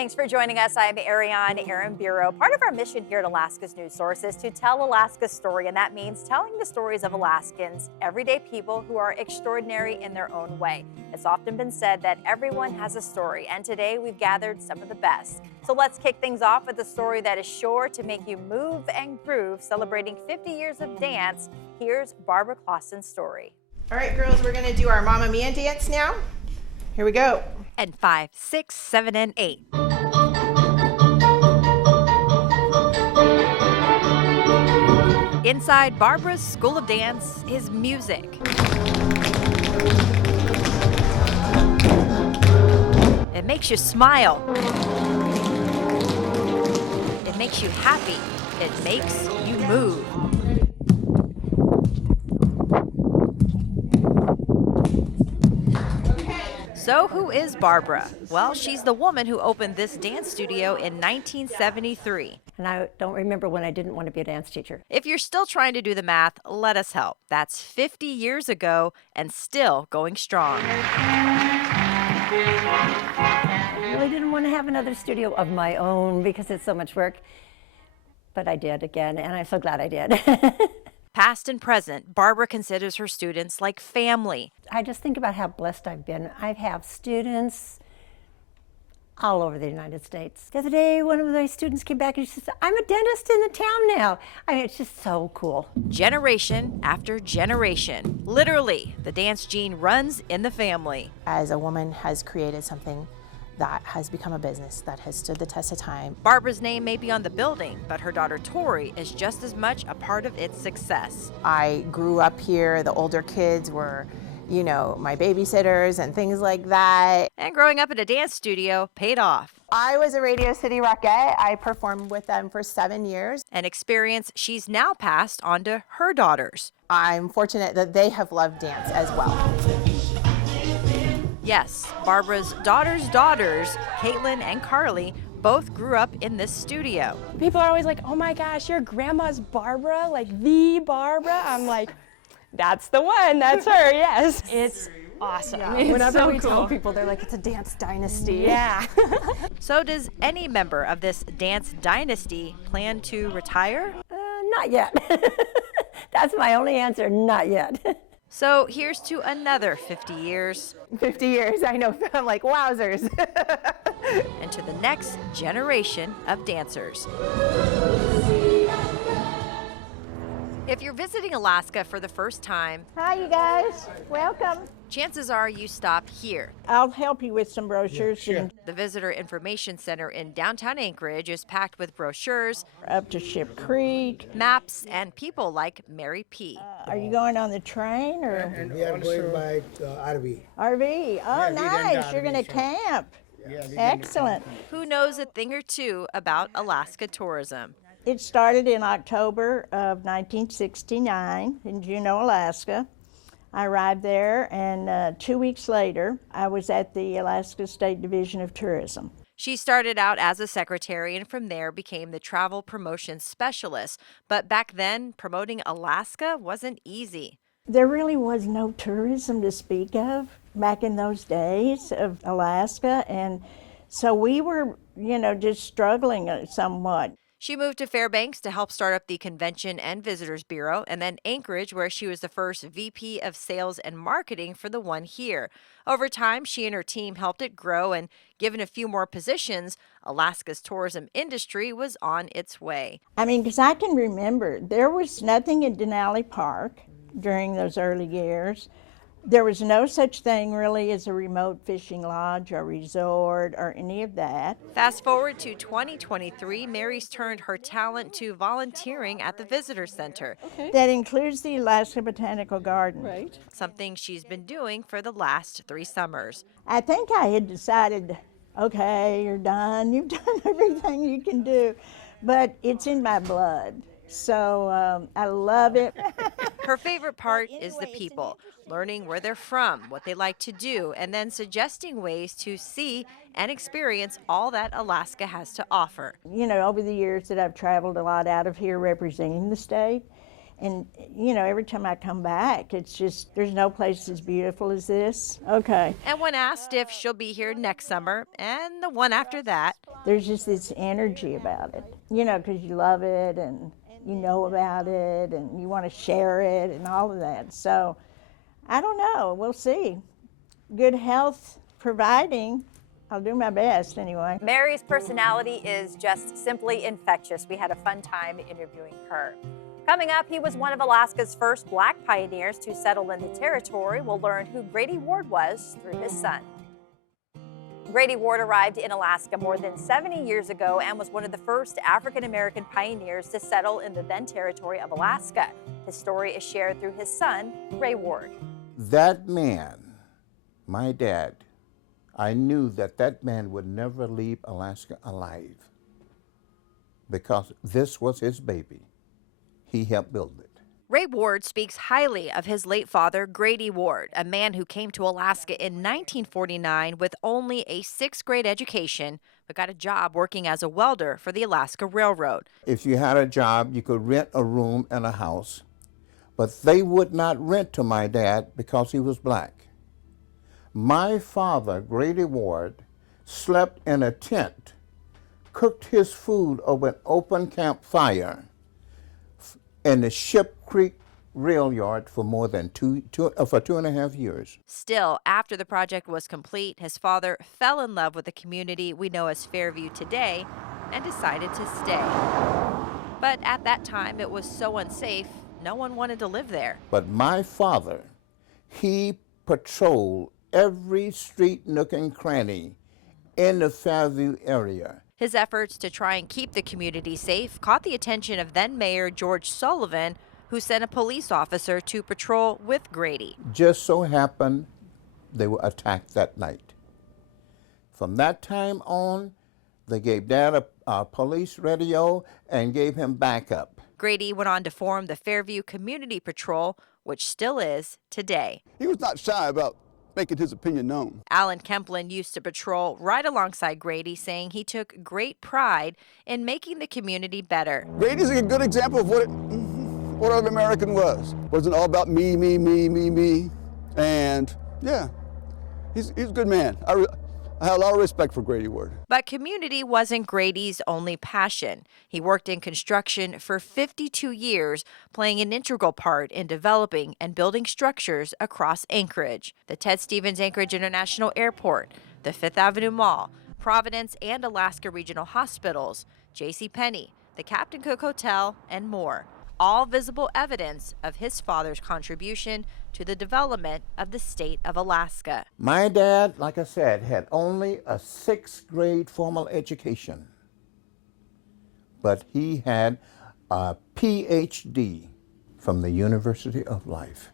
Thanks for joining us. I'm Ariane Aaron-Bureau. Part of our mission here at Alaska's News Source is to tell Alaska's story, and that means telling the stories of Alaskans, everyday people who are extraordinary in their own way. It's often been said that everyone has a story, and today we've gathered some of the best. So let's kick things off with a story that is sure to make you move and groove. Celebrating 50 years of dance, here's Barbara Clausen's story. All right, girls, we're gonna do our Mamma Mia dance now. Here we go. And 5, 6, 7, and 8. Inside Barbara's School of Dance is music. It makes you smile. It makes you happy. It makes you move. So who is Barbara? Well, she's the woman who opened this dance studio in 1973. And I don't remember when I didn't want to be a dance teacher. If you're still trying to do the math, let us help. That's 50 years ago and still going strong. I really didn't want to have another studio of my own because it's so much work. But I did again, and I'm so glad I did. Past and present, Barbara considers her students like family. I just think about how blessed I've been. I have students all over the United States. The other day, one of my students came back and she said, I'm a dentist in the town now. I mean, it's just so cool. Generation after generation. Literally, the dance gene runs in the family. As a woman has created something that has become a business that has stood the test of time. Barbara's name may be on the building, but her daughter Tori is just as much a part of its success. I grew up here. The older kids were, my babysitters and things like that. And growing up in a dance studio paid off. I was a Radio City Rockette. I performed with them for 7 years. An experience she's now passed on to her daughters. I'm fortunate that they have loved dance as well. Yes, Barbara's daughters, Caitlin and Carly, both grew up in this studio. People are always like, oh my gosh, your grandma's Barbara, like the Barbara. I'm like, that's the one, that's her, yes. It's awesome. Yeah. It's Whenever so we cool. tell people, they're like, it's a dance dynasty. Yeah. So does any member of this dance dynasty plan to retire? Not yet. That's my only answer, not yet. So here's to another 50 years. 50 years, I know. I'm like, wowzers. And to the next generation of dancers. If you're visiting Alaska for the first time, Hi, you guys. Welcome. chances are you stop here. I'll help you with some brochures. And The Visitor Information Center in downtown Anchorage is packed with brochures, up to Ship Creek. maps, and people like Mary P. Are you going on the train or We are going by RV. RV? Oh, we rent nice. the You're going to RV, so- camp. Yeah, we Excellent. Who knows a thing or two about Alaska tourism? It started in October of 1969 in Juneau, Alaska. I arrived there, and 2 weeks later, I was at the Alaska State Division of Tourism. She started out as a secretary and from there became the travel promotion specialist. But back then, promoting Alaska wasn't easy. There really was no tourism to speak of back in those days of Alaska, and so we were, just struggling somewhat. She moved to Fairbanks to help start up the Convention and Visitors Bureau, and then Anchorage, where she was the first VP of Sales and Marketing for the one here. Over time, she and her team helped it grow, and given a few more positions, Alaska's tourism industry was on its way. I mean, because I can remember there was nothing in Denali Park during those early years. There was no such thing really as a remote fishing lodge or resort or any of that. Fast forward to 2023, Mary's turned her talent to volunteering at the Visitor Center, That includes the Alaska Botanical Garden. Right. something she's been doing for the last 3 summers. I think I had decided, okay, you're done. You've done everything you can do. But it's in my blood. So I love it. Her favorite part is the people, learning where they're from, what they like to do, and then suggesting ways to see and experience all that Alaska has to offer. Over the years that I've traveled a lot out of here representing the state, And, you know, every time I come back, it's just, there's no place as beautiful as this. Okay. And when asked if she'll be here next summer and the one after that, There's just this energy about it, you know, because you love it and you know about it and you want to share it and all of that. So, I don't know. We'll see. Good health providing. I'll do my best anyway. Mary's personality is just simply infectious. We had a fun time interviewing her. Coming up, he was one of Alaska's first Black pioneers to settle in the territory. We'll learn who Grady Ward was through his son. Grady Ward arrived in Alaska more than 70 years ago and was one of the first African-American pioneers to settle in the then territory of Alaska. His story is shared through his son, Ray Ward. That man, my dad, I knew that that man would never leave Alaska alive because this was his baby. He helped build it. Ray Ward speaks highly of his late father, Grady Ward, a man who came to Alaska in 1949 with only a sixth grade education, but got a job working as a welder for the Alaska Railroad. If you had a job, you could rent a room and a house, but they would not rent to my dad because he was black. My father, Grady Ward, slept in a tent, cooked his food over an open campfire in the Ship Creek rail yard for more than 2.5 years. Still, after the project was complete, his father fell in love with the community we know as Fairview today and decided to stay. But at that time, it was so unsafe, no one wanted to live there. But my father, he patrolled every street, nook, and cranny in the Fairview area. His efforts to try and keep the community safe caught the attention of then Mayor George Sullivan, who sent a police officer to patrol with Grady. Just so happened they were attacked that night. From that time on, they gave Dad a police radio and gave him backup. Grady went on to form the Fairview Community Patrol, which still is today. He was not shy about making his opinion known. Alan Kemplin used to patrol right alongside Grady, saying he took great pride in making the community better. Grady's a good example of what an American was. Wasn't all about me, me, me, me, me. And yeah, he's a good man. I have a lot of respect for Grady Ward. But community wasn't Grady's only passion. He worked in construction for 52 years, playing an integral part in developing and building structures across Anchorage. The Ted Stevens Anchorage International Airport, the Fifth Avenue Mall, Providence and Alaska Regional Hospitals, JCPenney, the Captain Cook Hotel, and more. All visible evidence of his father's contribution to the development of the state of Alaska. My dad, like I said, had only a sixth grade formal education, but he had a PhD from the University of Life.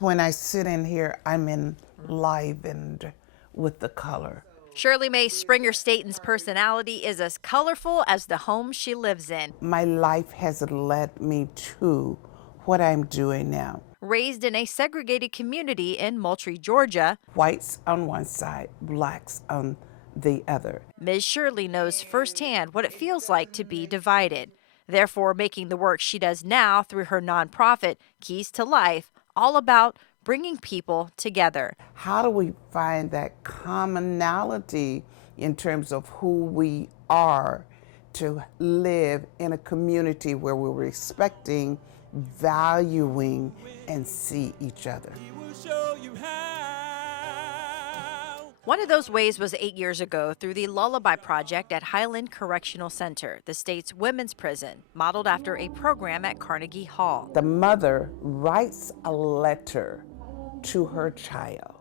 When I sit in here, I'm enlivened with the color. Shirley Mae Springer Staten's personality is as colorful as the home she lives in. My life has led me to what I'm doing now. Raised in a segregated community in Moultrie, Georgia, Whites on one side, blacks on the other. Ms. Shirley knows firsthand what it feels like to be divided. Therefore, making the work she does now through her nonprofit, Keys to Life, all about bringing people together. How do we find that commonality in terms of who we are to live in a community where we're respecting, valuing, and see each other? One of those ways was 8 years ago through the Lullaby Project at Highland Correctional Center, the state's women's prison, modeled after a program at Carnegie Hall. The mother writes a letter to her child,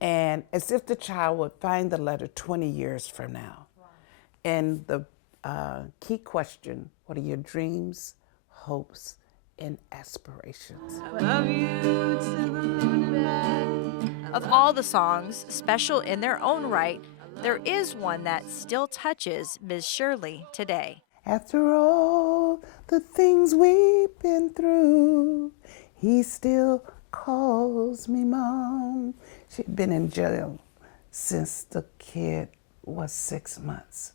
and as if the child would find the letter 20 years from now. And the key question, what are your dreams, hopes, and aspirations? Of all the songs, special in their own right, there is one that still touches Ms. Shirley today. After all the things we've been through, he still calls me mom. She'd been in jail since the kid was 6 months,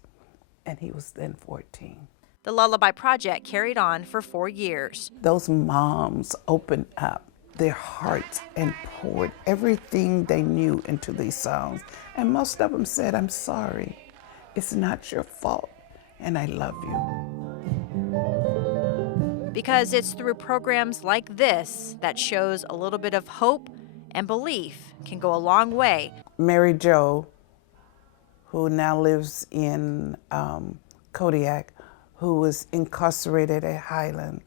and he was then 14. The Lullaby Project carried on for 4 years. Those moms opened up their hearts and poured everything they knew into these songs. And most of them said, I'm sorry, it's not your fault, and I love you. Because it's through programs like this that shows a little bit of hope and belief can go a long way. Mary Jo, who now lives in Kodiak, who was incarcerated at Highland,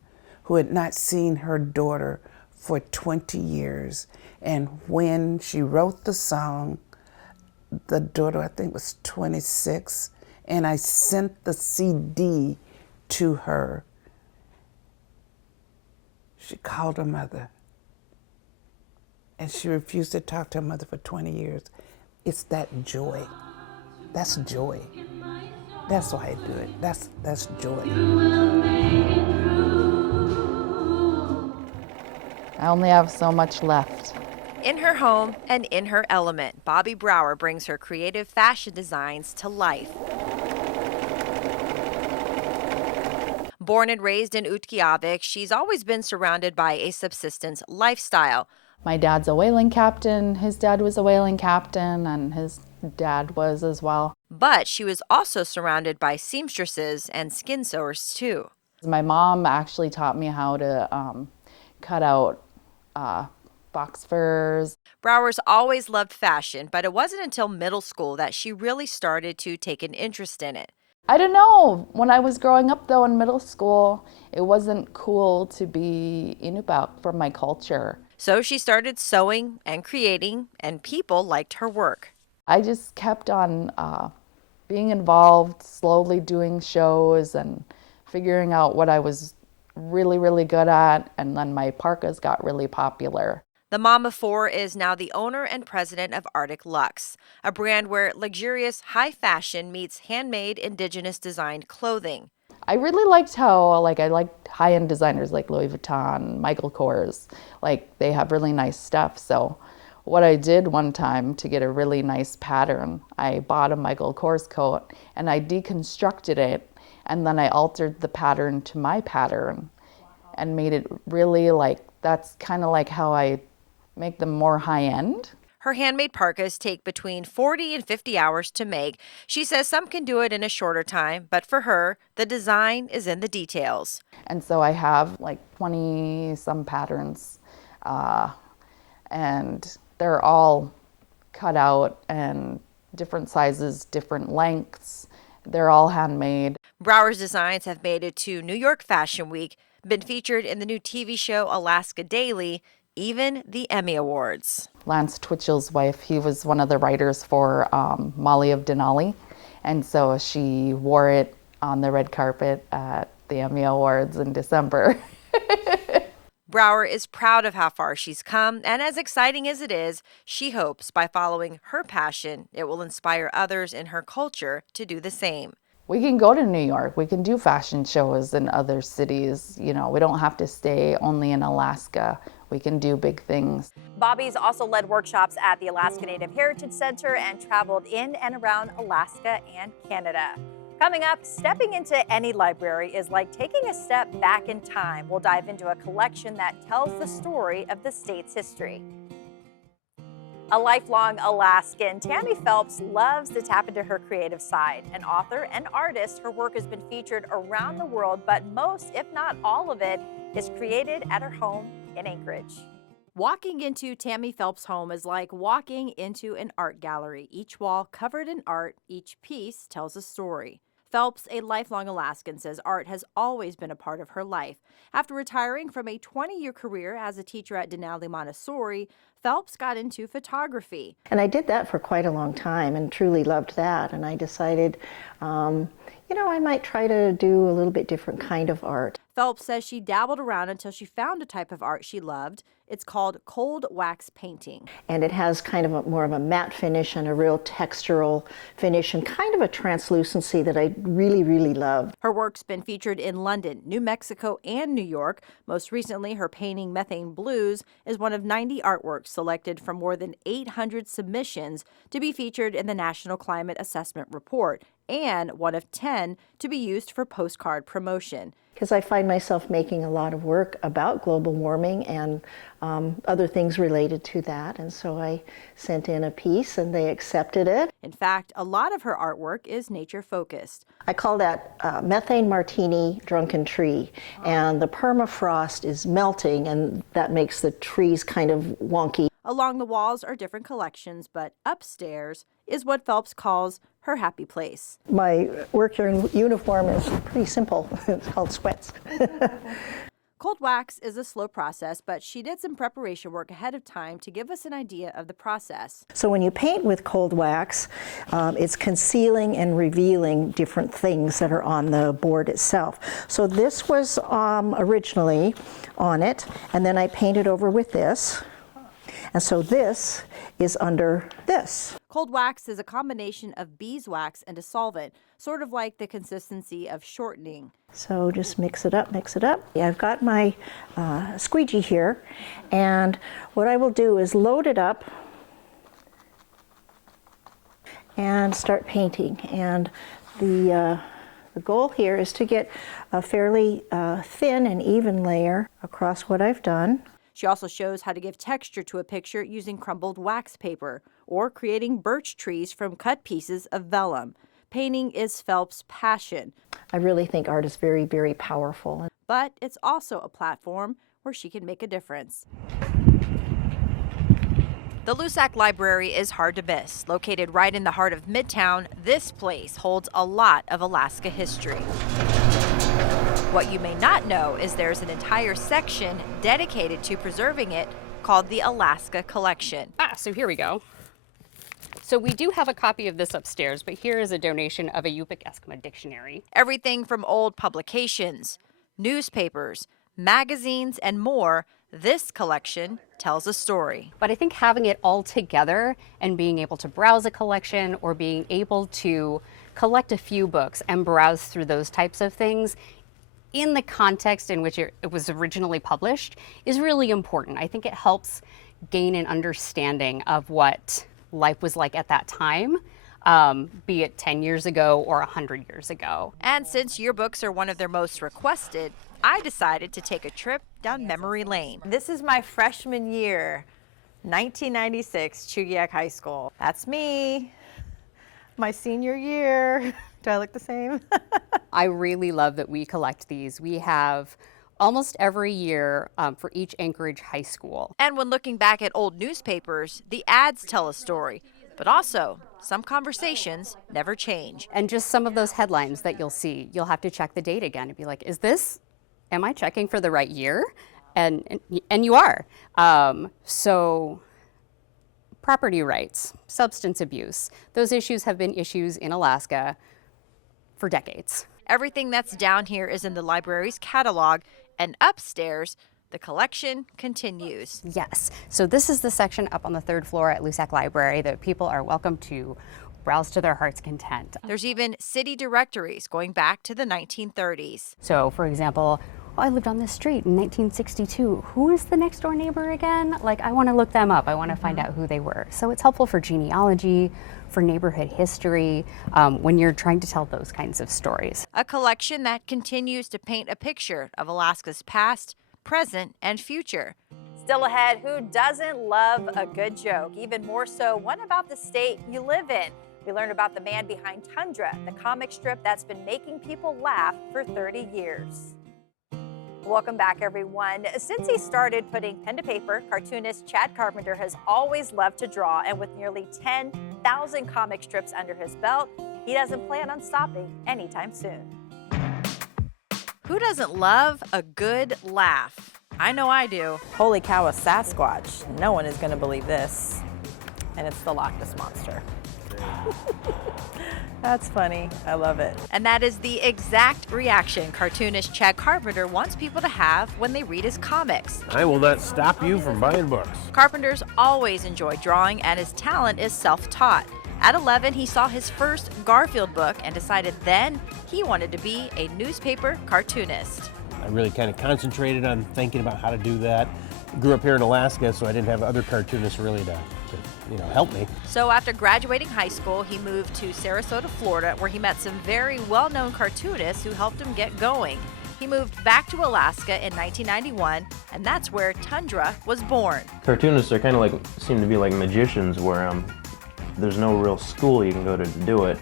who had not seen her daughter for 20 years. And when she wrote the song, the daughter, I think, was 26, and I sent the CD to her. She called her mother, and she refused to talk to her mother for 20 years. It's that joy. That's joy. That's why I do it. That's joy. I only have so much left. In her home and in her element, Bobby Brower brings her creative fashion designs to life. Born and raised in Utqiagvik, she's always been surrounded by a subsistence lifestyle. My dad's a whaling captain, his dad was a whaling captain, and his dad was as well. But she was also surrounded by seamstresses and skin sewers too. My mom actually taught me how to cut out box furs. Brower's always loved fashion, but it wasn't until middle school that she really started to take an interest in it. I don't know. When I was growing up, though, in middle school, it wasn't cool to be Inupiaq from my culture. So she started sewing and creating, and people liked her work. I just kept on being involved, slowly doing shows and figuring out what I was really, really good at, and then my parkas got really popular. The mom of 4 is now the owner and president of Arctic Luxe, a brand where luxurious high fashion meets handmade indigenous designed clothing. I really liked how I liked high-end designers like Louis Vuitton, Michael Kors. They have really nice stuff. So what I did one time to get a really nice pattern, I bought a Michael Kors coat and I deconstructed it, and then I altered the pattern to my pattern and made it really that's kind of like how I make them more high-end. Her handmade parkas take between 40 and 50 hours to make. She says some can do it in a shorter time, but for her, the design is in the details. And so I have 20-some patterns, and they're all cut out and different sizes, different lengths. They're all handmade. Brower's designs have made it to New York Fashion Week, been featured in the new TV show Alaska Daily, even the Emmy Awards. Lance Twitchell's wife, he was one of the writers for Molly of Denali, and so she wore it on the red carpet at the Emmy Awards in December. Brower is proud of how far she's come, and as exciting as it is, she hopes by following her passion, it will inspire others in her culture to do the same. We can go to New York. We can do fashion shows in other cities. We don't have to stay only in Alaska. We can do big things. Bobby's also led workshops at the Alaska Native Heritage Center and traveled in and around Alaska and Canada. Coming up, stepping into any library is like taking a step back in time. We'll dive into a collection that tells the story of the state's history. A lifelong Alaskan, Tammy Phelps loves to tap into her creative side. An author and artist, her work has been featured around the world, but most, if not all of it, is created at her home in Anchorage. Walking into Tammy Phelps' home is like walking into an art gallery. Each wall covered in art, each piece tells a story. Phelps, a lifelong Alaskan, says art has always been a part of her life. After retiring from a 20-year career as a teacher at Denali Montessori, Phelps got into photography. And I did that for quite a long time and truly loved that. And I decided, I might try to do a little bit different kind of art. Phelps says she dabbled around until she found a type of art she loved It's called cold wax painting. And it has kind of more of a matte finish and a real textural finish and kind of a translucency that I really, really love. Her work's been featured in London, New Mexico, and New York. Most recently, her painting Methane Blues is one of 90 artworks selected from more than 800 submissions to be featured in the National Climate Assessment Report, and one of 10 to be used for postcard promotion. Because I find myself making a lot of work about global warming and other things related to that. And so I sent in a piece and they accepted it. In fact, a lot of her artwork is nature-focused. I call that Methane Martini Drunken Tree. And the permafrost is melting and that makes the trees kind of wonky. Along the walls are different collections, but upstairs is what Phelps calls her happy place. My work uniform is pretty simple. It's called sweats. Cold wax is a slow process, but she did some preparation work ahead of time to give us an idea of the process. So when you paint with cold wax, it's concealing and revealing different things that are on the board itself. So this was originally on it, and then I painted over with this. And so this is under this. Cold wax is a combination of beeswax and a solvent, sort of like the consistency of shortening. So just mix it up, mix it up. Yeah, I've got my squeegee here, and what I will do is load it up and start painting. And the goal here is to get a fairly thin and even layer across what I've done. She also shows how to give texture to a picture using crumbled wax paper or creating birch trees from cut pieces of vellum. Painting is Phelps' passion. I really think art is very, very powerful. But it's also a platform where she can make a difference. The Lusac Library is hard to miss. Located right in the heart of Midtown, this place holds a lot of Alaska history. What you may not know is there's an entire section dedicated to preserving it called the Alaska Collection. So here we go. So we do have a copy of this upstairs, but here is a donation of a Yupik Eskimo dictionary. Everything from old publications, newspapers, magazines, and more, this collection tells a story. But I think having it all together and being able to browse a collection or being able to collect a few books and browse through those types of things in the context in which it was originally published is really important. I think it helps gain an understanding of what life was like at that time, be it 10 years ago or 100 years ago. And since yearbooks are one of their most requested, I decided to take a trip down memory lane. This is my freshman year, 1996, Chugiak High School. That's me, my senior year. Do I look the same? I really love that we collect these. We have almost every year for each Anchorage high school. And when looking back at old newspapers, the ads tell a story, but also some conversations never change. And just some of those headlines that you'll see, you'll have to check the date again and be like, am I checking for the right year? And you are. So property rights, substance abuse, those issues have been issues in Alaska for decades. Everything that's down here is in the library's catalog, and upstairs, the collection continues. Yes, so this is the section up on the 3rd floor at Lusac Library that people are welcome to browse to their heart's content. There's even city directories going back to the 1930s. So, for example, I lived on this street in 1962. Who is the next door neighbor again? Like, I want to look them up. I want to find out who they were. So it's helpful for genealogy, for neighborhood history, when you're trying to tell those kinds of stories. A collection that continues to paint a picture of Alaska's past, present, and future. Still ahead, who doesn't love a good joke? Even more so, one about the state you live in. We learn about the man behind Tundra, the comic strip that's been making people laugh for 30 years. Welcome back, everyone. Since he started putting pen to paper, cartoonist Chad Carpenter has always loved to draw, and with nearly 10,000 comic strips under his belt, he doesn't plan on stopping anytime soon. Who doesn't love a good laugh? I know I do. Holy cow, a Sasquatch. No one is going to believe this. And it's the Loch Ness Monster. That's funny. I love it. And that is the exact reaction cartoonist Chad Carpenter wants people to have when they read his comics. I will not stop you from buying books. Carpenter's always enjoyed drawing, and his talent is self-taught. At 11, he saw his first Garfield book and decided then he wanted to be a newspaper cartoonist. I really kind of concentrated on thinking about how to do that. Grew up here in Alaska, so I didn't have other cartoonists really to help me. So after graduating high school, he moved to Sarasota, Florida, where he met some very well-known cartoonists who helped him get going. He moved back to Alaska in 1991, and that's where Tundra was born. Cartoonists are kind of seem to be like magicians, where there's no real school you can go to do it.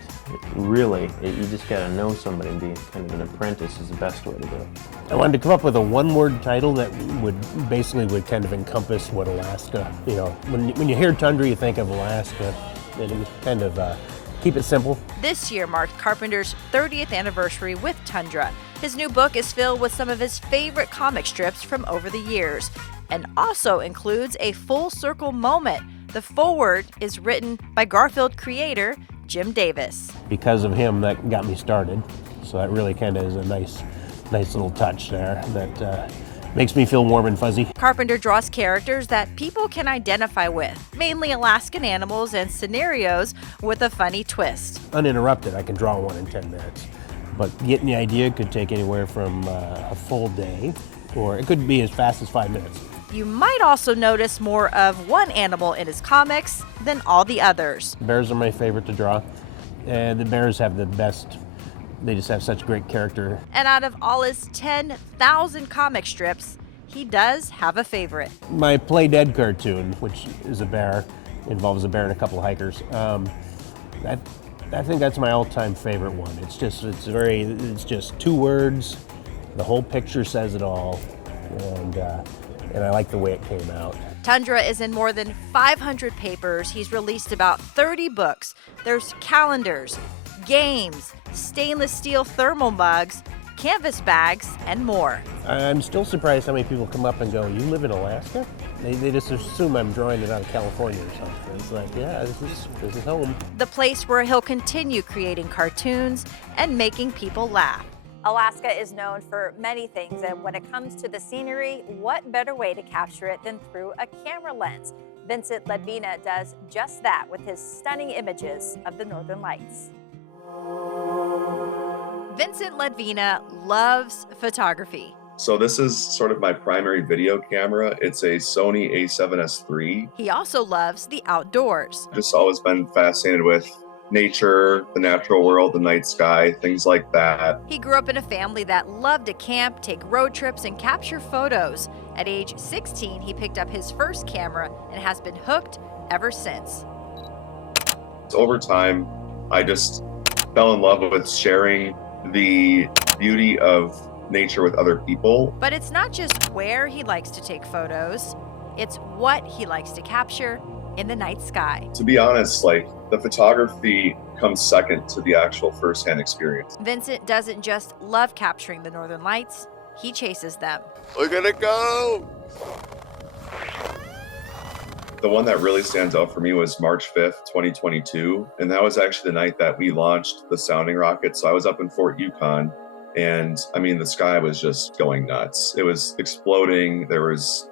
Really, you just gotta know somebody and be kind of an apprentice is the best way to do it. I wanted to come up with a one-word title that would kind of encompass what Alaska, when you hear Tundra, you think of Alaska, and it would kind of keep it simple. This year marked Carpenter's 30th anniversary with Tundra. His new book is filled with some of his favorite comic strips from over the years, and also includes a full circle moment. The foreword is written by Garfield creator Jim Davis. Because of him, that got me started. So that really kind of is a nice little touch there that makes me feel warm and fuzzy. Carpenter draws characters that people can identify with, mainly Alaskan animals and scenarios with a funny twist. Uninterrupted, I can draw one in 10 minutes. But getting the idea could take anywhere from a full day, or it could be as fast as 5 minutes. You might also notice more of one animal in his comics than all the others. Bears are my favorite to draw, and the bears have the best. They just have such great character. And out of all his 10,000 comic strips, he does have a favorite. My Play Dead cartoon, which is a bear, involves a bear and a couple of hikers. I think that's my all-time favorite one. It's just 2 words. The whole picture says it all, and I like the way it came out. Tundra is in more than 500 papers. He's released about 30 books. There's calendars, games, stainless steel thermal mugs, canvas bags, and more. I'm still surprised how many people come up and go, "You live in Alaska?" They just assume I'm drawing it out of California or something. It's like, yeah, this is home. The place where he'll continue creating cartoons and making people laugh. Alaska is known for many things, and when it comes to the scenery, what better way to capture it than through a camera lens? Vincent Lina does just that with his stunning images of the Northern Lights. Vincent Lina loves photography. So this is sort of my primary video camera. It's a Sony a7S III. He also loves the outdoors. Just always been fascinated with nature, the natural world, the night sky, things like that. He grew up in a family that loved to camp, take road trips, and capture photos. At age 16, he picked up his first camera and has been hooked ever since. Over time, I just fell in love with sharing the beauty of nature with other people. But it's not just where he likes to take photos, it's what he likes to capture in the night sky. To be honest, the photography comes second to the actual firsthand experience. Vincent doesn't just love capturing the Northern Lights, he chases them. Look at it go! The one that really stands out for me was March 5th, 2022. And that was actually the night that we launched the sounding rocket. So I was up in Fort Yukon, and the sky was just going nuts. It was exploding. There was,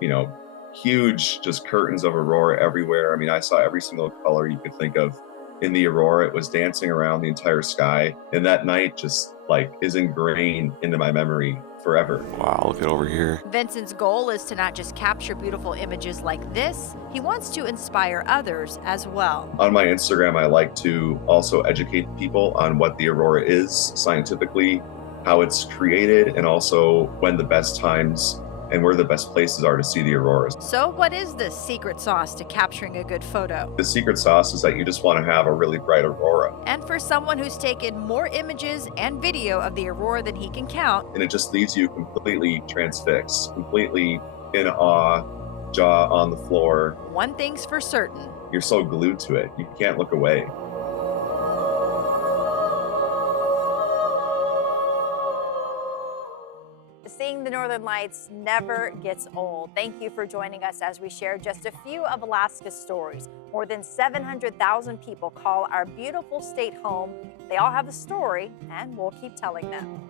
huge just curtains of aurora everywhere. I saw every single color you could think of in the aurora. It was dancing around the entire sky. And that night just is ingrained into my memory forever. Wow, look at over here. Vincent's goal is to not just capture beautiful images like this, he wants to inspire others as well. On my Instagram, I like to also educate people on what the aurora is scientifically, how it's created, and also when the best times and where the best places are to see the auroras. So what is the secret sauce to capturing a good photo? The secret sauce is that you just want to have a really bright aurora. And for someone who's taken more images and video of the aurora than he can count. And it just leaves you completely transfixed, completely in awe, jaw on the floor. One thing's for certain. You're so glued to it, you can't look away. Seeing the Northern Lights never gets old. Thank you for joining us as we share just a few of Alaska's stories. More than 700,000 people call our beautiful state home. They all have a story, and we'll keep telling them.